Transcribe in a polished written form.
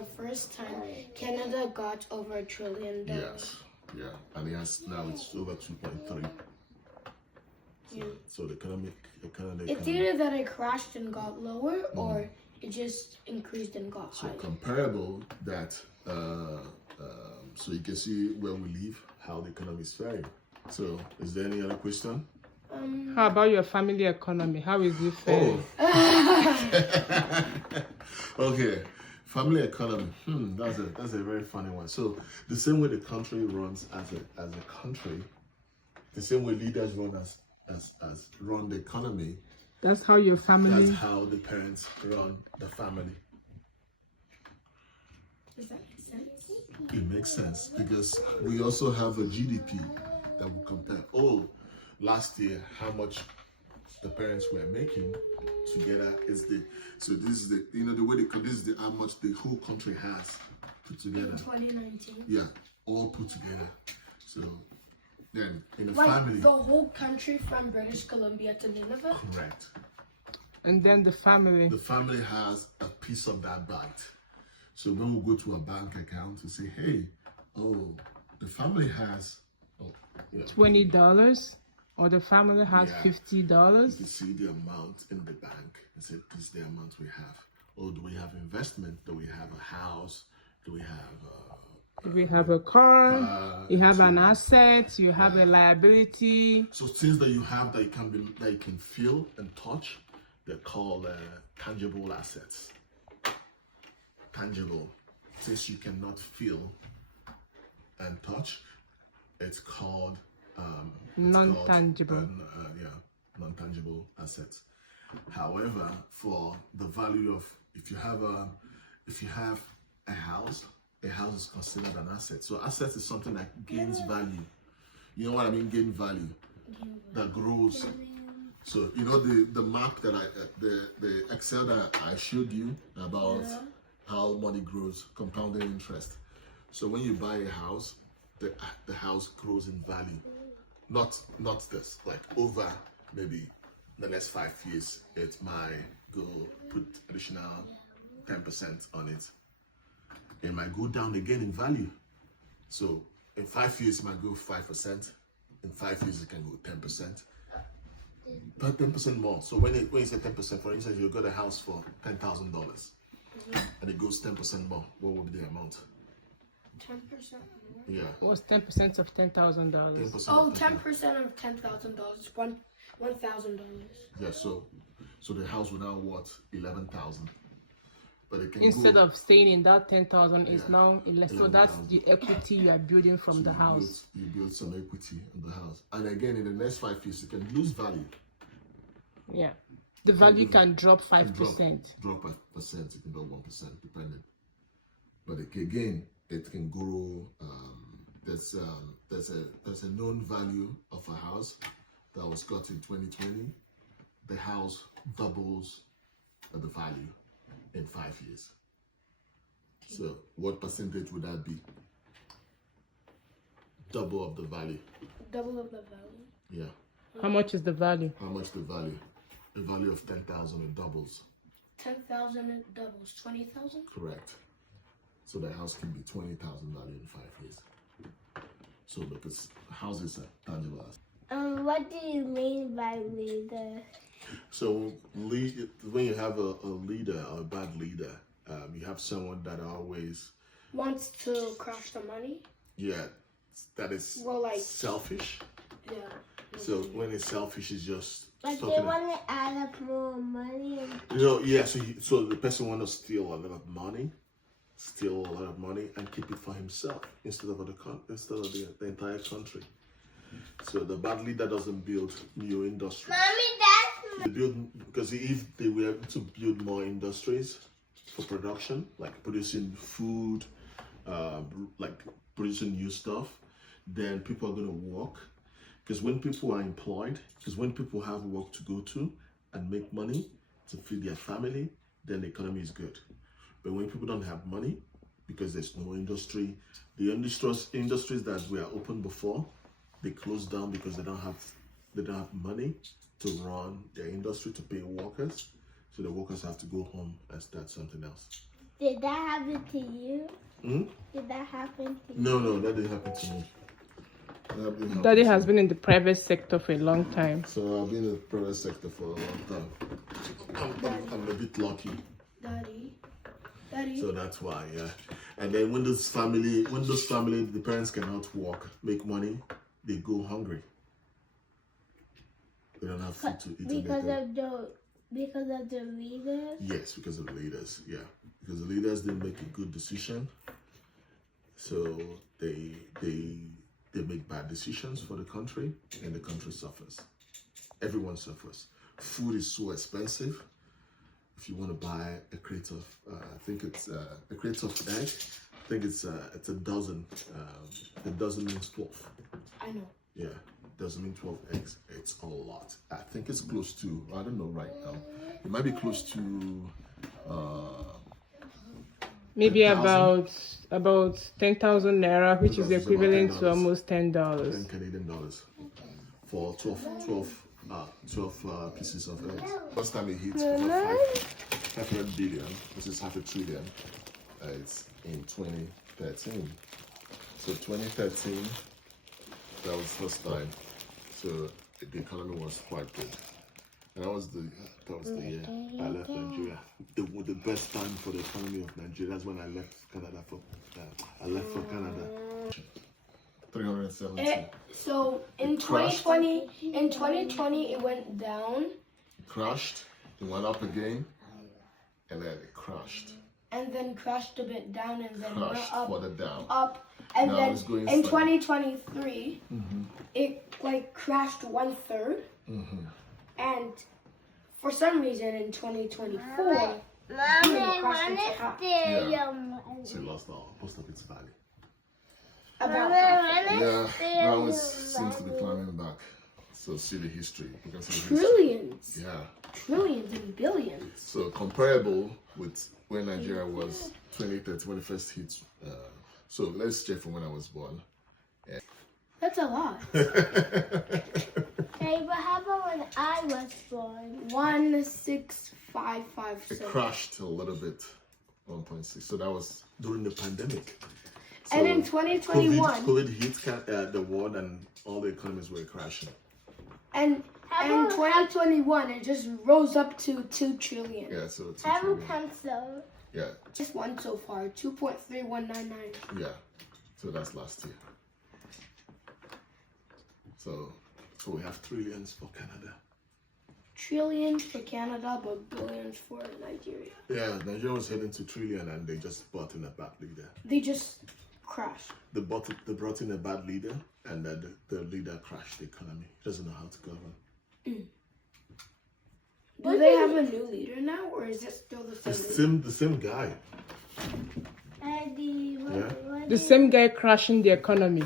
the first time Canada got over $1 trillion. Yes, yeah, and now it's over 2.3. So the economy. It's either that it crashed and got lower, or it just increased and got higher. Comparable that, so you can see where we live, how the economy is faring. So, is there any other question? How about your family economy? How is it faring? Oh. Okay, family economy. That's a very funny one. So the same way the country runs as a country, the same way leaders run as run the economy. That's how your family. That's how the parents run the family. Does that make sense? It makes sense because we also have a GDP that we compare. Oh, last year, how much the parents were making together is so this is the way this is how much the whole country has put together. In 2019. Yeah, all put together. So then in a Like family. the whole country from British Columbia to Nineveh? Correct. And then the family. The family has a piece of that bite. So when we go to a bank account to say, hey, the family has $20, or the family has $50. You see the amount in the bank and say, this is the amount we have. Or do we have investment? Do we have a house? Do we have a car, you have an asset, you have a liability. So things that you have that you can feel and touch, they're called tangible assets. Tangible, things you cannot feel and touch, it's called non-tangible. Non-tangible assets. However, for the value of if you have a house is considered an asset. So asset is something that gains value. You know what I mean? Gain value that grows. So you know the map that the Excel that I showed you about how money grows, compounding interest. So when you buy a house, the house grows in value. Not this, like over maybe the next 5 years, it might go put additional 10% on it. It might go down again in value. So in 5 years, it might go 5%. In 5 years, it can go 10%. But 10% more. So when you say 10%, for instance, you got a house for $10,000 and it goes 10% more, what would be the amount? 10% more? Yeah. What's 10% of $10,000? 10% Oh, 10% of $10,000, $1,000. Yeah, so the house will now worth 11,000. But it can Instead go, of staying in that 10,000, it's now 11. So that's 11,000. the equity you are building from the house. You build some equity in the house. And again, in the next 5 years, it can lose value. Yeah. The value can drop 5%. Drop 5%, it can drop 1%, depending. But again, it can grow. There's a known value of a house that was got in 2020. The house doubles the value in 5 years. So what percentage would that be? Double of the value. Double of the value? Yeah. How much is the value? How much the value? The value of 10,000, it doubles. 10,000, it doubles. 20,000? Correct. So the house can be 20,000 value in 5 years. So because houses are tangible assets. What do you mean by leader? So when you have a leader or a bad leader, you have someone that always Wants to crash the money? that is selfish. Yeah. So when it's selfish, it's just Like they talking. want to add up more money. So the person want to steal a lot of money, and keep it for himself instead of the entire country. So the bad leader doesn't build new industries. Mommy, They build because if they were able to build more industries for production, like producing food, like producing new stuff, then people are gonna work. Because when people are employed, when people have work to go to and make money to feed their family, then the economy is good. But when people don't have money, because there's no industry, the industries that were open before, they close down because they don't have money to run their industry, to pay workers. So the workers have to go home and start something else. Did that happen to you? Hmm? Did that happen to you? No, that didn't happen to me. That didn't happen Daddy to has me. been in the private sector for a long time. So I've been in the private sector for a long time. I'm a bit lucky. Daddy. So that's why, yeah. And then when those family, the parents cannot work, make money, they go hungry. They don't have food to eat. Because of the leaders. Yes, because of the leaders, yeah. Because the leaders didn't make a good decision. So they make bad decisions for the country, and the country suffers. Everyone suffers. Food is so expensive. If you want to buy a crate of, I think it's a crate of egg. I think it's a dozen. A dozen means 12. I know. Yeah, dozen mean 12 eggs. It's a lot. I think it's close to. I don't know right now. It might be close to. Maybe 10,000? about 10,000 naira, which is That's about equivalent $10. to almost $10. 10 Canadian dollars for 12 pieces of eggs. First time it hits 500 billion, which is half a trillion. It's in 2013. So 2013, that was the first time. So the economy was quite good. And that was the year I left Nigeria. The best time for the economy of Nigeria. That's when I left Canada for Canada. 370. So in It crashed. 2020 it went down, Crashed. It went up again, and then it crashed. and then crashed a bit down, and then Crashed went further down. up, and Now then it's going in further. 2023 it like crashed 1/3, and for some reason in 2024 Mommy, crashed when into is half. the So it lost most of its value. about half. Yeah, now it seems to be climbing back. So see the history. You can see the history. Trillions, Yeah. trillions and billions. So comparable with when Nigeria was 2013 when it first hit. So let's check from when I was born. That's a lot. Hey, but how about when I was born? 16556. It crashed a little bit, 1.6. So that was during the pandemic. So And in 2021, COVID hit the world, and all the economies were crashing. and in 2021, it just rose up to 2 trillion. Yeah, so it's I have a pencil. yeah, Just one so far, 2.3199. yeah. So that's last year. So we have trillions for Canada. Trillions for Canada, but billions for Nigeria. Yeah, Nigeria was heading to trillion, and they just brought in a bad leader. They just crashed. They brought in a bad leader, and then the leader crashed the economy. He doesn't know how to govern. Do they have a new leader now, or is it still the same? The same guy. Eddie, Yeah. what The same guy crashing the economy.